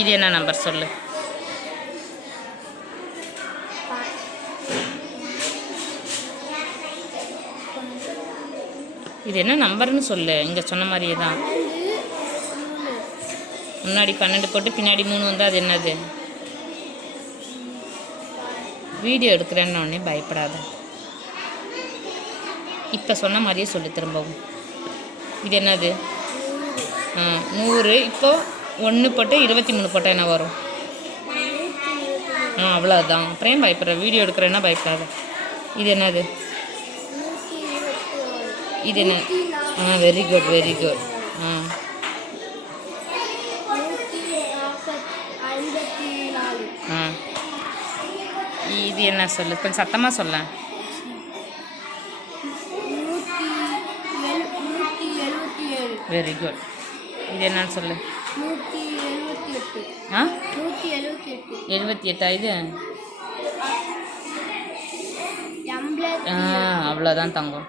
இது என்ன நம்பர் சொல்லு. இது என்ன நம்பர்னு சொல்லு. இங்கே சொன்ன மாதிரியே தான். முன்னாடி 12 போட்டு பின்னாடி 3 வந்தால் அது என்னது? வீடியோ எடுக்கிறேன்னு உடனே பயப்படாத. இப்போ சொன்ன மாதிரியே சொல்லு திரும்பவும். இது என்னது? 100. இப்போது 1 போட்டு 23 போட்டால் என்ன வரும்? அவ்வளோதான். அப்புறம் பயப்படுற? வீடியோ எடுக்கிறேன்னா பயப்படாத. இது என்னது? இது என்ன? Very good very good. இது என்ன சொல்லு, கொஞ்சம் சத்தமாக சொல்ல. Very good. இது என்னன்னு சொல்லு. 78. இது அவ்வளோதான் தங்கம்.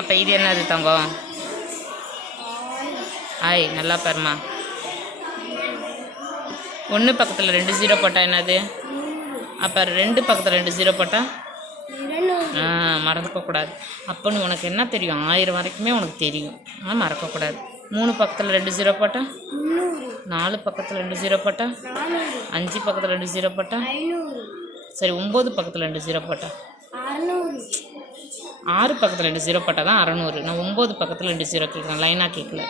அப்போ இது என்னது தங்கம்? நல்லா பாருமா. 1 பக்கத்தில் 2 0 போட்டால் என்னது? அப்போ 2 பக்கத்தில் 2 0 போட்டால் மறக்கக்கூடாது. அப்போன்னு உனக்கு என்ன தெரியும்? 1000 வரைக்குமே உனக்கு தெரியும். ஆனால் மறக்கக்கூடாது. 3 பக்கத்தில் 2 0 போட்டால் 4 பக்கத்தில் 2 0 போட்டால் 5 பக்கத்தில் 2 0 போட்டால் சரி 9 பக்கத்தில் 2 0 போட்டால் 6 பக்கத்தில் 2 0 போட்டால் தான் 600. நான் 9 பக்கத்தில் 2 0 கேட்குறேன், லைனாக கேட்கல.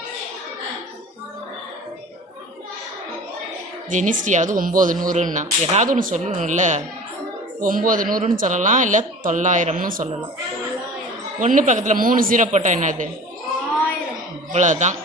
ஜெனிஸ்டியாவது 9 100ன்னா ஏதாவது ஒன்று சொல்லணும்ல. 9 100ன்னு சொல்லலாம், இல்லை 900ன்னு சொல்லலாம். 1 பக்கத்தில் 3 0 போட்டால் என்னது? இவ்வளோதான்.